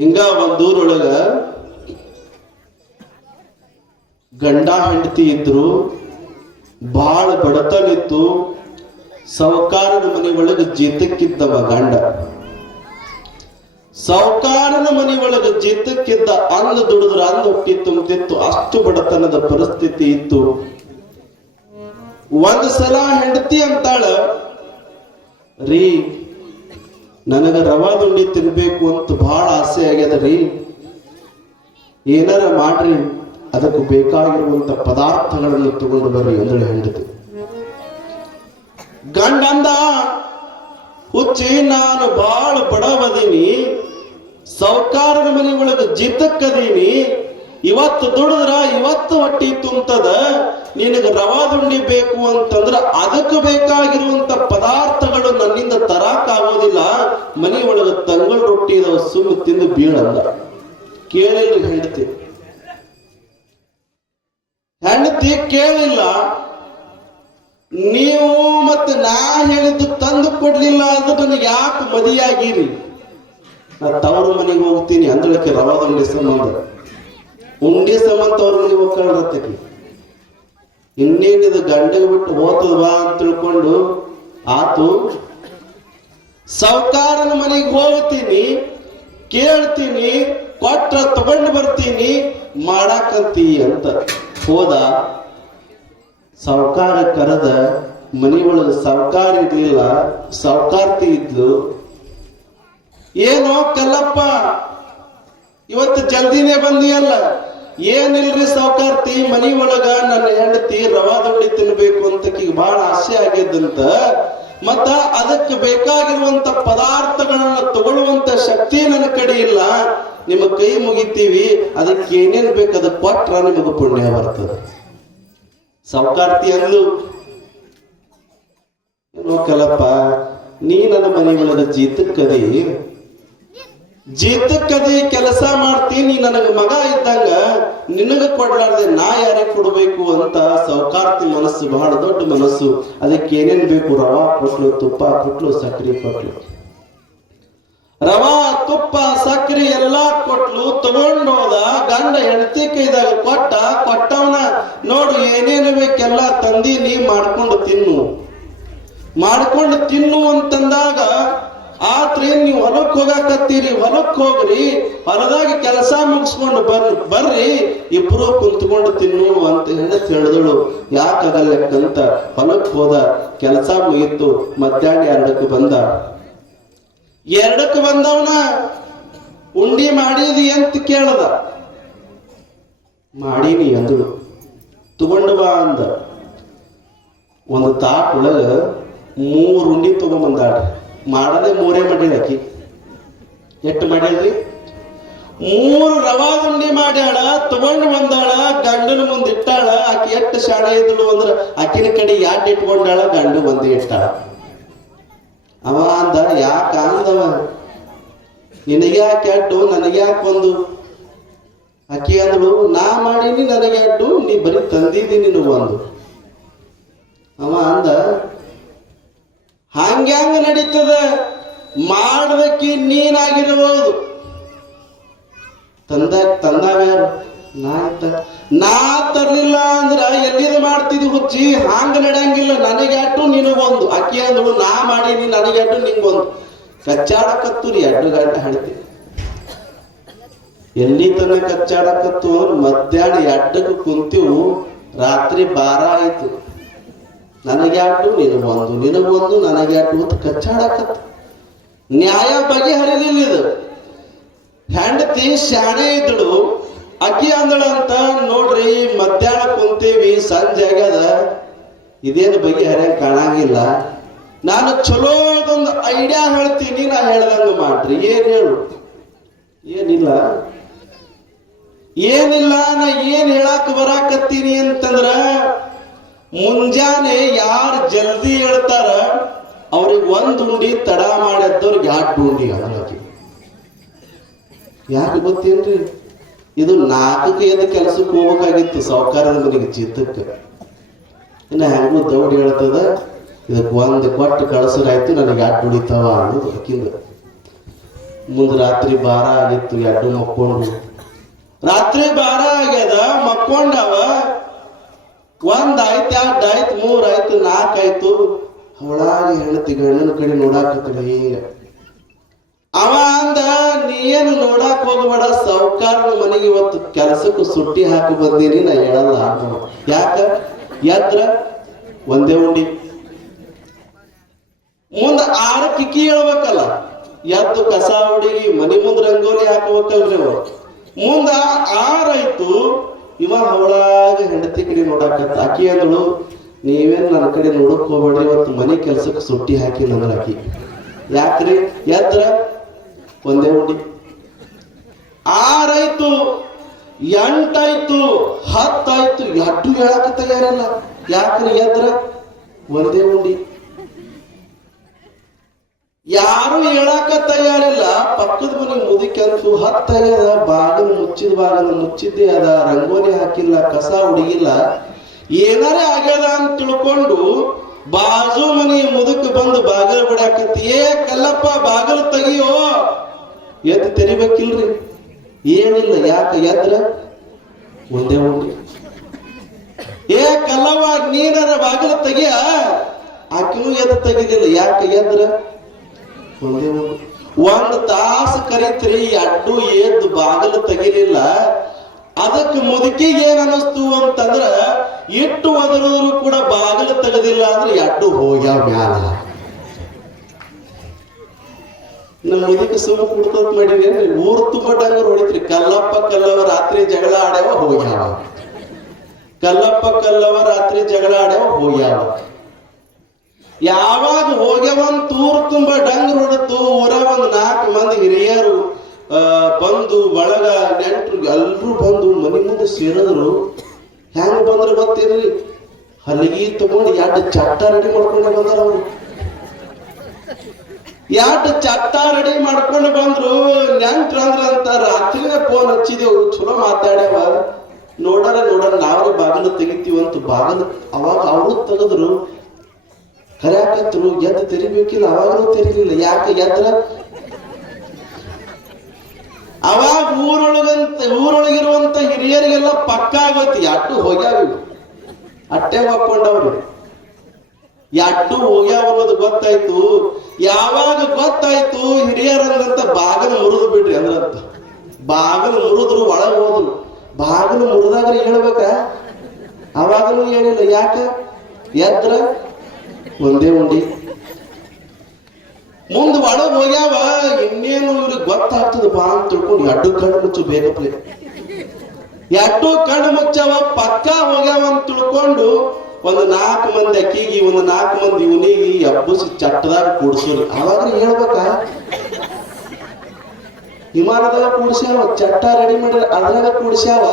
ಹಿಂಗ ಒಂದೂರೊಳಗ ಗಂಡ ಹೆಂಡತಿ ಇದ್ರು, ಬಾಳ ಬಡತನಿತ್ತು ಸೌಕಾರದ ಮನೆ ಒಳಗ ಜೀತಕ್ಕಿದ್ದವ ಗಂಡ. ಸೌಕಾರನ ಮನೆ ಒಳಗ ಜೀತಕ್ಕಿದ್ದ ಅನ್ನ ದುಡಿದ್ರ ಅನ್ನ ಹೊಟ್ಟಿ ತುಂಬಿತ್ತು ಅಷ್ಟು ಬಡತನದ ಪರಿಸ್ಥಿತಿ ಇತ್ತು. ಒಂದ್ ಸಲ ಹೆಂಡತಿ ಅಂತಾಳ, ರೀ ನನಗ ರವಾ ದುಂಡಿ ತಿನ್ಬೇಕು ಅಂತ ಬಹಳ ಆಸೆ ಆಗ್ಯದ ರೀ. ಏನಾರ ಮಾಡ್ರಿ, ಅದಕ್ಕೆ ಬೇಕಾಗಿರುವಂತ ಪದಾರ್ಥಗಳನ್ನು ತಗೊಂಡು ಬರ್ರಿ ಎಂದಳು ಹೆಂಡತಿ ಗಂಡಂದ, ಹುಚ್ಚಿ, ನಾನು ಬಹಳ ಬಡವದೀನಿ, ಸೌಕಾರದ ಮನೆ ಒಳಗೆ ಜಿತಕ್ಕದೀನಿ ಇವತ್ತು ದುಡಿದ್ರ, ಇವತ್ತು ಹೊಟ್ಟಿ ತುಂಬತದ, ನಿನಗೆ ರವಾ ದುಂಡಿ ಬೇಕು ಅಂತಂದ್ರ ಅದಕ್ಕೆ ಬೇಕಾಗಿರುವಂತ ಪದಾರ್ಥಗಳು ನನ್ನಿಂದ ತರಾಕಾಗೋದಿಲ್ಲ ಮನೆ ಒಳಗ ತಂಗಳ ರೊಟ್ಟಿ ಇದಾವ, ಸುಮ್ಮ ತಿಂದು ಬೀಳಲ್ಲ. ಕೇಳಿಲ್ಲ ಹೆಂಡತಿ. ಹೆಂಡತಿ ಕೇಳಿಲ್ಲ. ನೀವು ಮತ್ತೆ ನಾ ಹೇಳಿದ್ದು ತಂದು ಕೊಡ್ಲಿಲ್ಲ ಅಂದ್ರೆ ನನಗೆ ಯಾಕೆ ಮದಿಯಾಗಿರಿ? ನಾ ತವರು ಮನೆಗೆ ಹೋಗ್ತೀನಿ ಅಂದ್ರಕ್ಕೆ ರವಾ ಉಂಡೆ ಸಂಬಂಧ. ಉಂಡೆ ಸಮಂತ ಅವ್ರಿಗೆ ಮನೆಗೆ ಹೋಗ್ಕೊಳ್ಳತಕ್ಕೆ ಇನ್ನೇನಿದು ಗಂಡಗೆ ಬಿಟ್ಟು ಹೋತದ ಬಾ ಅಂತ ತಿಳ್ಕೊಂಡು, ಆತು ಸಾವುಕಾರನ ಮನೆಗೆ ಹೋಗ್ತೀನಿ, ಕೇಳ್ತೀನಿ, ಕೊಟ್ರ ತಗೊಂಡು ಬರ್ತೀನಿ ಮಾಡಾಕಂತಿ ಅಂತ ಹೋದ ಸಾವುಕಾರ ಕರೆದ ಮನಿ ಒಳಗ ಸಾವುಕಾರ ಇರಲಿಲ್ಲ, ಸಾವುಕಾರ್ತಿ ಇದ್ಲು. ಏನೋ ಕಲ್ಲಪ್ಪ, ಇವತ್ತು ಜಲ್ದಿನೇ ಬಂದಿಯಲ್ಲ? ಏನಿಲ್ರಿ ಸಾವುಕಾರ್ತಿ ಮನಿ ಒಳಗ ನನ್ನ ಹೆಂಡತಿ ರವಾ ದುಂಡಿ ತಿನ್ಬೇಕು ಅಂತ ಬಹಳ ಆಸೆ ಆಗಿದ್ದಂತ, ಮತ್ತ ಅದಕ್ಕೆ ಬೇಕಾಗಿರುವಂತ ಪದಾರ್ಥಗಳನ್ನ ತಗೊಳ್ಳುವಂತ ಶಕ್ತಿ ನನ್ನ ಕಡೆ ಇಲ್ಲ. ನಿಮ್ಮ ಕೈ ಮುಗಿತೀವಿ, ಅದಕ್ಕೆ ಏನೇನ್ ಬೇಕು ಅದ ಕೊಟ್ರ ನಿಮಗ ಪುಣ್ಯ ಬರ್ತದೆ. ಸಾವುಕಾರ್ತಿ ಅಂದ್ಲು ಏನೋ ಕಲಪ್ಪ ನೀ ನನ್ನ ಮನೆ ಒಳಗ ಜೀತಕ್ಕದಿ ಜೀತಕ್ಕದಿ ಕೆಲಸ ಮಾಡ್ತೀನಿ, ನನಗ ಮಗ ಇದ್ದಂಗ ನಿನಗ ಕೊಡ್ಲಾರ್ದೆ ನಾ ಯಾರಿಗೆ ಕೊಡ್ಬೇಕು ಅಂತ ಸೌಕಾರ್ತಿ ಮನಸ್ಸು, ಬಹಳ ದೊಡ್ಡ ಮನಸ್ಸು. ಅದಕ್ಕೆ ಏನೇನ್ ಬೇಕು? ರವಾ ಕೊಟ್ಲು ತುಪ್ಪ ಕೊಟ್ಲು ಸಕ್ರಿ ಕೊಟ್ಲು ರವಾ, ತುಪ್ಪ, ಸಕ್ರಿ ಎಲ್ಲಾ ಕೊಟ್ಲು ತಗೊಂಡೋದ ಗಂಡ ಹೆಂಡತಿ ಕೈದಾಗ ಕೊಟ್ಟ, ಕೊಟ್ಟವನ ನೋಡು, ಏನೇನು ಬೇಕೆಲ್ಲ ತಂದಿ ನೀ ಮಾಡ್ಕೊಂಡು ತಿನ್ನು. ಮಾಡ್ಕೊಂಡು ತಿನ್ನು ಅಂತಂದಾಗ ಆತ್ರಿ ನೀವು ಹೊಲಕ್ ಹೋಗಾಕತ್ತೀರಿ ಹೊಲಕ್ ಹೋಗ್ರಿ, ಹೊಲದಾಗ ಕೆಲಸ ಮುಗಿಸ್ಕೊಂಡು ಬರ್ರಿ ಬರ್ರಿ, ಇಬ್ರು ಕುಂತ್ಕೊಂಡು ತಿನ್ನು ಅಂತ ಹೇಳಿ ಹೇಳಿದಳು ಯಾಕಾಗಲ್ಲಕ್ಕಂತ ಹೊಲಕ್ ಹೋದ, ಕೆಲಸ ಮುಗಿತು, ಮಧ್ಯಾಹ್ನ ಎರಡಕ್ಕೆ ಬಂದ. ಎರಡಕ್ಕೆ ಬಂದವನ ಉಂಡಿ ಮಾಡಿದಿ ಅಂತ ಕೇಳದ. ಮಾಡೀನಿ ಅಂದಳು. ತಗೊಂಡು ಬಾ ಅಂದ. ಒಂದು ತಾಟ್ ಒಳಗ ಮೂರು ಉಂಡಿ ತಗೊಂಬಂದಾಳ ಮಾಡದೆ ಮೂರೇ ಮಾಡ್ಯಾಳ ಹಾಕಿ. ಎಷ್ಟು ಮಾಡಿದ್ರಿ ಮೂರು ರವಾ ಉಂಡಿ ಮಾಡ್ಯಾಳ ತಗೊಂಡು ಬಂದಾಳ, ಗಂಡನ ಮುಂದೆ ಇಟ್ಟಾಳ, ಆಕೆ ಎಷ್ಟು ಶಾಣ ಇದ್ದಳು ಅಂದ್ರ ಆಕಿನ ಕಡೆ ಯಾಟ್ ಇಟ್ಕೊಂಡಾಳ, ಗಂಡು ಬಂದು ಇಟ್ಟಾಳ. ಅವ ಅಂದ, ಯಾಕ ಅಂದವ? ನಿನಗೆ ಯಾಕೆ ಅಡ್ಡು ನನಗೆ ಯಾಕೆ ಒಂದು? ಅಕ್ಕಿ ಅಂದಳು, ನಾ ಮಾಡೀನಿ ನನಗೆ ಅಡ್ಡು ನೀ ಬರೀ ತಂದಿದ್ದೀನಿ ನೀನು ಒಂದು. ಅವ ಅಂದ ಹಂಗ್ಯಾಂಗ ನಡೀತದ? ಮಾಡಬೇಕಿ ನೀನಾಗಿರಬಹುದು ತಂದ ನಾ ತ- ನಾ ತರ್ಲಿಲ್ಲ ಅಂದ್ರ ಎಲ್ಲಿದ ಮಾಡ್ತಿದ್ವಿ ಹುಚ್ಚಿ? ಹಾಂಗ ನಡೆಯಂಗಿಲ್ಲ. ನನಗೆ ಅಡ್ಡು ನಿನಗೊಂದು. ಅಕ್ಕಿ ಅಂದಳು, ನಾ ಮಾಡೀನಿ ನನಗೆ ಅಡ್ಡು ನಿಂಗೊಂದು. ಕಚ್ಚಾಡಕತ್ತು ರೀ ಎರಡು ಗಂಟೆ ಹಡ್ತಿ ಎಲ್ಲಿ ತನ ಕಚ್ಚಾಡಕತ್ತು ಮಧ್ಯಾಹ್ನ ಎಡ್ಡಕ್ಕೆ ಕುಂತೀವು. ರಾತ್ರಿ ಬಾರ ಆಯ್ತು. ನನಗೆ ಅಡ್ಡು ನಿನಗೊಂದು ನಿನಗೊಂದು ನನಗ್ಯಾಟು ಅಂತ ಕಚ್ಚಾಡಕತ್ತ. ನ್ಯಾಯ ಬಗೆಹರಿಲಿಲ್ಲ ಇದು ಹೆಂಡತಿ ಶಾಣೆ ಇದ್ದಳು, ಅಕ್ಕಿ ಅಂದಳಂತ ನೋಡ್ರಿ, ಮಧ್ಯಾಹ್ನ ಕುಂತೀವಿ, ಸಂಜೆ ಆಗ್ಯದ. ಇದೇನು ಬಗೆಹರಿಯಂಗ್ ಕಾಣಂಗಿಲ್ಲ. ನಾನು ಚಲೋದೊಂದು ಐಡಿಯಾ ಹೇಳ್ತೀನಿ, ನಾ ಹೇಳ್ದಂಗ ಮಾಡ್ರಿ. ಏನ್ ಹೇಳು? ಏನಿಲ್ಲ. ಏನಿಲ್ಲ, ನಾ ಏನ್ ಹೇಳಾಕ ಬರಾಕತ್ತೀನಿ ಅಂತಂದ್ರ ಮುಂಜಾನೆ ಯಾರು ಜಲ್ದಿ ಹೇಳ್ತಾರ, ಅವ್ರಿಗೆ ಒಂದ್ ಉಂಡಿ ತಡ ಮಾಡದ್ದವ್ರಿಗೆ ಎರಡು ಉಂಡಿ ಹಾಕಿ ಯಾಕೆ ಗೊತ್ತೇನ್ರಿ? ಇದು ನಾಲ್ಕಕ್ಕೆ ಎದ್ದು ಕೆಲಸಕ್ಕೆ ಹೋಗ್ಬೇಕಾಗಿತ್ತು ಸಾವುಕಾರದ ಮನೆಗೆ ಚಿತ್ತಕ್ಕೆ ಇನ್ನು ಹೆಂಗೂ ದೌಡ್ ಹೇಳ್ತದ, ಇದಕ್ಕೆ ಒಂದು ಕೊಟ್ಟು ಕಳಿಸ್ರಾಯ್ತು, ನನಗೆ ಯಾಕೆ ಉಳಿತಾವ ಅನ್ನೋದು ಆಕಿಂದ ಮುಂದ್ ರಾತ್ರಿ ಬಾರ ಆಗಿತ್ತು ಎರಡು ಮಕ್ಕೊಂಡು ರಾತ್ರಿ ಬಾರ ಆಗ್ಯದ, ಮಕ್ಕೊಂಡವ ಒಂದ್ ಎರಡಾಯ್ತು ಮೂರಾಯ್ತು ನಾಲ್ಕಾಯ್ತು ಅವಳಾಗಿ ಹೆಂಡತಿ ಗಂಡನ ಕಡೆ ನೋಡಾಕತ್ತಲಿ ಅವ ಅಂದ, ನೀ ಏನು ನೋಡಾಕ್ ಹೋಗ್ಬೇಡ. ಸೌಕಾರನ ಮನೆಗೆ ಇವತ್ತು ಕೆಲಸಕ್ಕೂ ಸುಟ್ಟಿ ಹಾಕಿ ಬಂದೀನಿ, ನಾ ಹೇಳಲ್ಲ. ಯಾಕ? ಎದ್ರ? ಒಂದೇ ಉಂಡಿ. ಮುಂದ ಆರ ಕಿಕ್ಕಿ ಹೇಳ್ಬೇಕಲ್ಲ. ಎದ್ದು ಕಸ ಹುಡುಗಿ ಮನೆ ಮುಂದ್ ರಂಗೋಲಿ ಹಾಕಬೇಕಲ್ರಿ ಅವ. ಮುಂದ ಆರಾಯ್ತು ಇವ ಅವಳಾಗ ಹೆಂಡತಿ ಕಡೆ ನೋಡಾಕತ್ತ ಆಕಿ ಅಂದಳು, ನೀವೇನ್ ನನ್ನ ಕಡೆ ನೋಡಕ್ ಹೋಗ್ಬೇಡ್ರಿ, ಇವತ್ತು ಮನೆ ಕೆಲ್ಸಕ್ಕೆ ಸುಟ್ಟಿ ಹಾಕಿ ನನ್ನ ಆಕಿ ಯಾಕ್ರಿ? ಎತ್ರ ಒಂದೇ ಉಂಡಿ. ಆರಾಯ್ತು ಎಂಟಾಯ್ತು, ಹತ್ತಾಯ್ತು ಎಡ್ಡು ಹೇಳಕ ತಯಾರಲ್ಲ ಯಾಕ್ರಿ ಎತ್ರ ಒಂದೇ ಉಂಡಿ. ಯಾರು ಹೇಳಾಕ ತಯಾರಿಲ್ಲ. ಪಕ್ಕದ ಮನೆ ಮುದಿಕೆಂತು ಹತ್ತಾಗ್ಯದ ಬಾಗಿಲು ಮುಚ್ಚಿದ ಬಾಗಿಲು ಮುಚ್ಚಿದ್ದೇ ಅದ ರಂಗೋಲಿ ಹಾಕಿಲ್ಲ, ಕಸ ಹುಡುಗಿಲ್ಲ ಏನಾರೇ ಆಗ್ಯದ ಅಂತ ತಿಳ್ಕೊಂಡು ಬಾಜು ಮನೆ ಮುದುಕ ಬಂದು ಬಾಗಿಲು ಬಿಡಾಕತ್ತಿ, ಏ ಕಲ್ಲಪ್ಪ, ಬಾಗಿಲು ತೆಗಿಯೋ. ಎದ್ದು ತೆರಿಬೇಕಿಲ್ರಿ? ಏನಿಲ್ಲ, ಯಾಕೆ ಎದ್ರ? ಒಂದೇ ಉಂಡಿ. ಏ ಕಲ್ಲವ್ವ, ನೀನಾರ ಬಾಗಿಲು ತೆಗಿಯ. ಆಕಿನೂ ಎದ್ದು ತೆಗಿಲಿಲ್ಲ ಯಾಕೆ ಎದ್ರ? ಒಂದೇ ಒಂದು ಒಂದು ತಾಸು ಕರಿತ್ರಿ ಅಡ್ಡು ಎದ್ದು ಬಾಗಿಲು ತೆಗಿಲಿಲ್ಲ. ಅದಕ್ಕೆ ಮುದುಕಿಗೆ ಏನ್ ಅನಸ್ತು ಅಂತಂದ್ರ, ಇಟ್ಟು ಒದರಿದ್ರು ಕೂಡ ಬಾಗಿಲು ತೆಗೆದಿಲ್ಲ ಅಂದ್ರೆ ಎಡ್ಡು ಹೋಗ್ಯಾವ ಮ್ಯಾಲ. ನಮ್ಮ ಇದಕ್ಕೆ ಸುಮ್ಮ ಕುಡ್ತದ ಮಾಡಿರಿ ಊರ್ ತುಂಬಟ್ಟಂಗ ಹೊಡಿತ್ರಿ. ಕಲ್ಲಪ್ಪ ಕಲ್ಲವ ರಾತ್ರಿ ಜಗಳ ಆಡ್ಯಾವ, ಹೋಗ್ಯಾವ. ಕಲ್ಲಪ್ಪ ಕಲ್ಲವ ರಾತ್ರಿ ಜಗಳ ಆಡ್ಯಾವ, ಹೋಗ್ಯಾವ. ಯಾವಾಗ ಹೋಗ್ಯವನ್ ತೂರ್ ತುಂಬ ಡಂಗ್ ಹೊಡತು ಊರ ಒಂದ್ ನಾಲ್ಕು ಮಂದಿ ಹಿರಿಯರು ಬಂದು ಬಳಗ ನೆಂಟ್ರು ಎಲ್ರು ಬಂದು ಮನೆ ಮುಂದೆ ಸೇರಿದ್ರು. ಹೆಂಗ್ ಬಂದ್ರು ಗೊತ್ತಿರ್ರಿ ಹಲಗಿ ತಗೊಂಡು ಎರಡು ಚಟ್ಟ ರೆಡಿ ಮಾಡ್ಕೊಂಡು ಬಂದಾರ ಅವ್ರು. ಎರಡು ಚಟ್ಟ ರೆಡಿ ಮಾಡ್ಕೊಂಡು ಬಂದ್ರು. ನೆಂಟ್ರು ಅಂದ್ರ ಅಂತ ರಾತ್ರಿನೇ ಫೋನ್ ಹಚ್ಚಿದೆವು ಚಲೋ ಮಾತಾಡ್ಯಾವ. ನೋಡಾರ ನೋಡಾರ ನಾವೇ ಬಾಗಿಲು ತೆಗಿತೀವಂತ ಬಾಗಿಲು. ಅವಾಗ ಅವರು ತೆಗೆದ್ರು. ಕರ್ಯಾಕತ್ರು ಎದ್ದು ತೆರಿಬೇಕಿಲ್ಲ, ಅವಾಗಲೂ ತೆರಿಲಿಲ್ಲ. ಯಾಕೆ ಎದ್ರ? ಅವಾಗ ಊರೊಳಗಂತ, ಊರೊಳಗಿರುವಂತ ಹಿರಿಯರಿಗೆಲ್ಲ ಪಕ್ಕ ಆಗೋತಿ ಅಟ್ಟು ಹೋಗ್ಯಾವ. ಅಟ್ಟೆ ಹಾಕೊಂಡವ್ರು ಎಟ್ಟು ಹೋಗ್ಯಾವ ಅನ್ನೋದು ಗೊತ್ತಾಯ್ತು. ಯಾವಾಗ ಗೊತ್ತಾಯ್ತು ಹಿರಿಯರಂದಂತ ಬಾಗಿಲು ಮುರಿದು ಬಿಡ್ರಿ ಅಂದ್ರಂತ. ಬಾಗಿಲು ಮುರಿದ್ರು ಒಳಗೆ ಹೋದ್ರು. ಬಾಗಿಲು ಮುರಿದಾಗ್ರೆ ಹೇಳ್ಬೇಕ? ಅವಾಗಲೂ ಹೇಳಿಲ್ಲ ಯಾಕ? ಎದ್ರ? ಒಂದೇ ಉಂಡಿ. ಮುಂದ್ ಒಳಗ್ ಹೋಗ್ಯಾವ, ಇನ್ನೇನು ಇವ್ರಿಗೆ ಗೊತ್ತಾಗ್ತದ ಬಾ ಅಂತ ತಿಳ್ಕೊಂಡು ಎಡ್ಡು ಕಣ್ಣು ಮುಚ್ಚು ಬೇಕಪ್ಲೆ. ಎಡ್ಡು ಕಣ್ಣು ಮುಚ್ಚವ, ಪಕ್ಕ ಹೋಗ್ಯಾವ ಅಂತ ತಿಳ್ಕೊಂಡು ಒಂದು ನಾಲ್ಕು ಮಂದಿ ಅಕ್ಕಿಗೆ, ಒಂದು ನಾಲ್ಕು ಮಂದಿ ಇವನಿಗೆ ಎಬ್ಬಸಿ ಚಟ್ಟದಾಗ ಕೂಡ್ಸೋರು ಅವಾಗ ಹೇಳ್ಬೇಕ? ವಿಮಾನದಾಗ ಕೂಡ್ಸ್ಯಾವ, ಚಟ್ಟ ರೆಡಿ ಮಾಡಿ ಅದ್ರಾಗ ಕೂಡ್ಸ್ಯಾವ.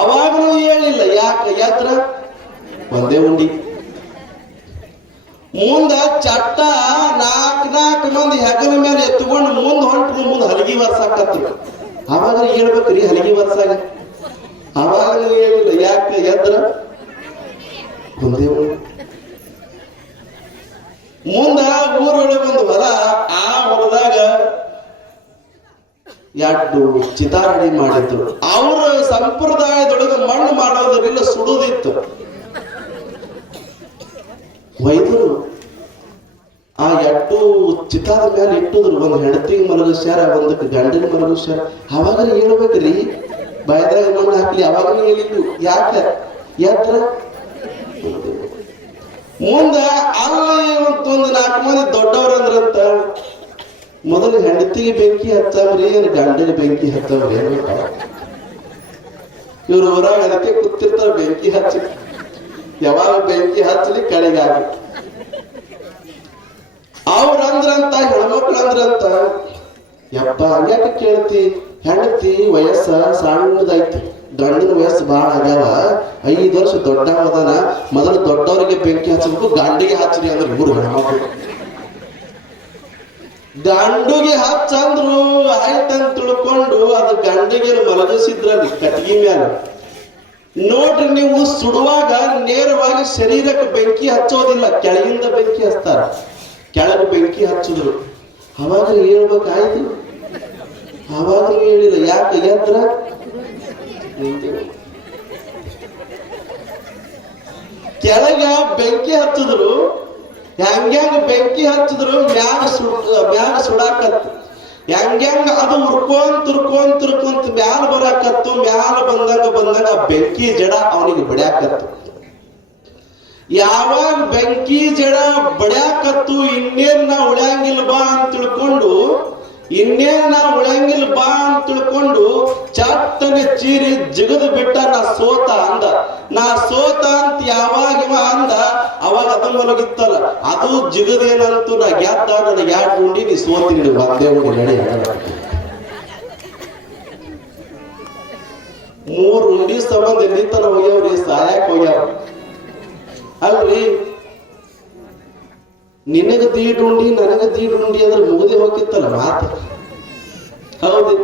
ಅವಾಗಲೂ ಹೇಳಿಲ್ಲ, ಯಾಕೆ ಯಾತ್ರ ಒಂದೇ ಉಂಡಿ. ಮುಂದ ಚಟ್ಟ ನಾಲ್ಕ್ ನಾಲ್ಕು ಮಂದಿ ಹೆಗಲ ಮೇಲೆ ಎತ್ಕೊಂಡು ಮುಂದ್ ಹೊಂಟು ಮುಂದ್ ಹಲಗಿ ವರ್ಸಾಕತ್ರು ಅವಾಗ ಹೇಳ್ಬೇಕ್ರಿ, ಹಲಗಿ ವರ್ಸಾಗ ಅವಾಗ ಹೇಳಿಲ್ಲ ಯಾಕೆ ಎದ್ರ. ಮುಂದ ಊರೊಳಗೆ ಒಂದು ಹೊಲ ಆ ಹೊಲದಾಗ ಎಟ್ಟು ಚಿತಾರಣಿ ಮಾಡಿದ್ರು. ಅವ್ರ ಸಂಪ್ರದಾಯದೊಳಗೆ ಮಣ್ಣು ಮಾಡೋದ್ರಿಂದ ಸುಡುದಿತ್ತು. ವೈದ್ಯರು ಆ ಎಟ್ಟು ಚಿತ್ತಾದ ಮೇಲೆ ಇಟ್ಟಿದ್ರು. ಒಂದು ಹೆಂಡತಿಗೆ ಮಲಗಿಸ್ಯಾರ ಒಂದಕ್ಕೆ ಗಂಡನ ಮಲಗಿಸ್ಯಾರ ಅವಾಗ ಹೇಳ್ಬೇಕ್ರಿ. ಭಯದಾಗ ಮಣ್ಣು ಹಾಕ್ಲಿ. ಅವಾಗ ಹೇಳಿದ್ದು ಯಾಕೆ? ಯಾತ್ರ? ಮುಂದ ಅಲ್ಲಿ ಒಂದು ನಾಲ್ಕು ಮಂದಿ ದೊಡ್ಡವ್ರ ಅಂದ್ರಂತ. ಮೊದಲು ಹೆಂಡತಿಗೆ ಬೆಂಕಿ ಹತ್ತವ್ರಿ ಏನು ಗಂಡನ ಬೆಂಕಿ ಹತ್ತವ್ರಿ ಇವ್ರ ಊರಾಗ ಅದಕ್ಕೆ ಕೂತಿರ್ತಾರ, ಬೆಂಕಿ ಹಚ್ಚಿ. ಯಾವಾಗ ಬೆಂಕಿ ಹಚ್ಚಲಿ ಕಡೆಗಾಗಿ ಅವ್ರ ಅಂದ್ರಂತ, ಹೆಣ್ಮಕ್ಳು ಅಂದ್ರಂತ. ಯಪ್ಪ ಹಂಗ್ಯಾಕ ಕೇಳ್ತಿ? ಹೆಂಡತಿ ವಯಸ್ಸ ಸಣ್ಣದೈತಿ. ಗಂಡನ ವಯಸ್ಸು ಭಾಳ ಆಗ್ಯಾವ. ಐದು ವರ್ಷ ದೊಡ್ಡವದಾನ ಮೊದಲು ದೊಡ್ಡವರಿಗೆ ಬೆಂಕಿ ಹಚ್ಚಬೇಕು ಗಂಡಿಗೆ ಹಚ್ಚ್ರಿ ಅಂದ್ರೆ ಇವರು ಹೆಣ್ಮಕ್ಳು. ಗಂಡುಗೆ ಹಚ್ಚಂದ್ರು, ಆಯ್ತಂತ ತಿಳ್ಕೊಂಡು ಅದು ಗಂಡಿಗೆ ಮಲಗಿಸಿದ್ರಲ್ಲಿ, ಕಟ್ಟಿಗೆ ಮ್ಯಾಲ. ನೋಡ್ರಿ ನೀವು ಸುಡುವಾಗ ನೇರವಾಗಿ ಶರೀರಕ್ಕೆ ಬೆಂಕಿ ಹಚ್ಚೋದಿಲ್ಲ, ಕೆಳಗಿಂದ ಬೆಂಕಿ ಹಚ್ತಾರ. ಕೆಳಗೆ ಬೆಂಕಿ ಹಚ್ಚಿದ್ರು. ಅವಾಗ ಹೇಳ್ಬೇಕಾಯ್ತು? ಯಾಕೆ ಎದ್ರ? ನಿಂತಿರು. ಕೆಳಗ ಬೆಂಕಿ ಹಚ್ಚಿದ್ರು ಹೆಂಗ್ಯಾಂಗ ಬೆಂಕಿ ಹಚ್ಚಿದ್ರು, ಮ್ಯಾಗ ಸುಡ್, ಮ್ಯಾಗ ಸುಡಾಕತ್ತು. ಹೆಂಗ್ಯಾಂಗ ಅದು ಉರ್ಕೊಂತ ಉರ್ಕೊಂತ ಉರ್ಕೊಂತ ಮ್ಯಾಲ ಬರಾಕತ್ತು, ಮ್ಯಾಲ ಬಂದಾಗ ಬಂದಾಗ ಬೆಂಕಿ ಜಡ ಅವನಿಗೆ ಬಿಡ್ಯಾಕತ್ತು. ಯಾವಾಗ ಬೆಂಕಿ ಜಡ ಬಡ್ಯಾಕತ್ತು ಇನ್ನೇನ್ ನಾ ಉಳ್ಯಾಂಗಿಲ್ ಬಾ ಅಂತ ತಿಳ್ಕೊಂಡು, ಇನ್ನೇನ್ ನಾ ಉಳ್ಯಾಂಗಿಲ್ ಬಾ ಅಂತ ತಿಳ್ಕೊಂಡು ಚಟ್ಟನೆ ಚೀರಿ ಜಿಗದು ಬಿಟ್ಟ ನಾ ಸೋತ ಅಂದ. ನಾ ಸೋತ ಅಂತ ಯಾವಾಗ ಅಂದ, ಅವಾಗ ಅದು ಮಲಗಿತ್ತಲ್ಲ. ಅದು ಜಿಗದೇನಂತೂ ನಾ ಗೆದ್ದ ನನ್ನ ಯಾಕೆ ಉಂಡಿ, ನೀ ಸೋತಿ ಬಂದೇ ಉಂಡಿ ಅಂದ. ಮೂರು ಉಂಡಿ ಸಂಬಂಧ ಹೋಗ್ಯಾವ್ರಿ, ಸಾಯಾಕ್ ಹೋಗ್ಯಾವ. ಅಲ್ರಿ? ನಿನಗ ದೀಡ್ ಉಂಡಿ ನನಗ ದೀಡ್ ಉಂಡಿ ಅಂದ್ರೆ ಮುಗದೆ ಹೋಗಿತ್ತಲ್ಲ ಮಾತು? ಹೌದು.